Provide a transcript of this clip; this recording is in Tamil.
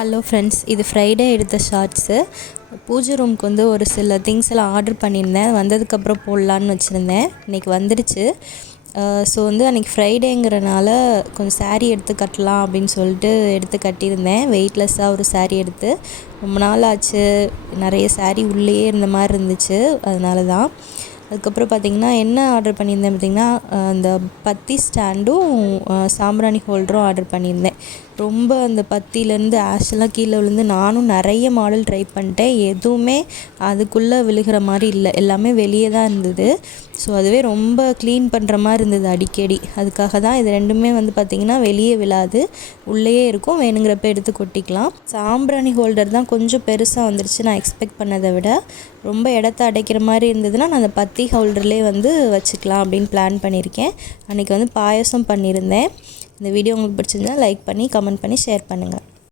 ஹலோ ஃப்ரெண்ட்ஸ், இது ஃப்ரைடே எடுத்த ஷார்ட்ஸு. பூஜை ரூமுக்கு வந்து ஒரு சில திங்ஸ் எல்லாம் ஆர்டர் பண்ணியிருந்தேன். வந்ததுக்கப்புறம் போடலான்னு வச்சுருந்தேன். இன்றைக்கி வந்துடுச்சு. ஸோ வந்து அன்றைக்கி ஃப்ரைடேங்கிறனால கொஞ்சம் ஸாரீ எடுத்து கட்டலாம் அப்படின்னு சொல்லிட்டு எடுத்து கட்டியிருந்தேன். வெயிட்லெஸ்ஸாக ஒரு ஸாரீ எடுத்து ரொம்ப நாள் ஆச்சு. நிறைய ஸாரீ உள்ளேயே இருந்த மாதிரி இருந்துச்சு, அதனால தான். அதுக்கப்புறம் பார்த்திங்கன்னா என்ன ஆர்டர் பண்ணியிருந்தேன் பார்த்திங்கன்னா, அந்த பத்தி ஸ்டாண்டும் சாம்பிராணி ஹோல்டரும் ஆர்டர் பண்ணியிருந்தேன். ரொம்ப அந்த பத்தியிலேருந்து ஆஷெல்லாம் கீழே விழுந்து நானும் நிறைய மாடல் ட்ரை பண்ணிட்டேன். எதுவுமே அதுக்குள்ளே விழுகிற மாதிரி இல்லை, எல்லாமே வெளியே தான் இருந்தது. ஸோ அதுவே ரொம்ப க்ளீன் பண்ணுற மாதிரி இருந்தது அடிக்கடி. அதுக்காக தான் இது ரெண்டுமே வந்து பார்த்திங்கன்னா வெளியே விழாது, உள்ளேயே இருக்கும். வேணுங்கிறப்ப எடுத்து கொட்டிக்கலாம். சாம்பிராணி ஹோல்டர் தான் கொஞ்சம் பெருசாக வந்துருச்சு நான் எக்ஸ்பெக்ட் பண்ணதை விட. ரொம்ப இடத்த அடைக்கிற மாதிரி இருந்ததுன்னா நான் அந்த பத்தி ஹோல்டர்லேயே வந்து வச்சுக்கலாம் அப்படின்னு பிளான் பண்ணியிருக்கேன். அன்றைக்கி வந்து பாயசம் பண்ணியிருந்தேன். இந்த வீடியோ உங்களுக்கு பிடிச்சிருந்தா லைக் பண்ணி கமெண்ட் பண்ணி ஷேர் பண்ணுங்கள்.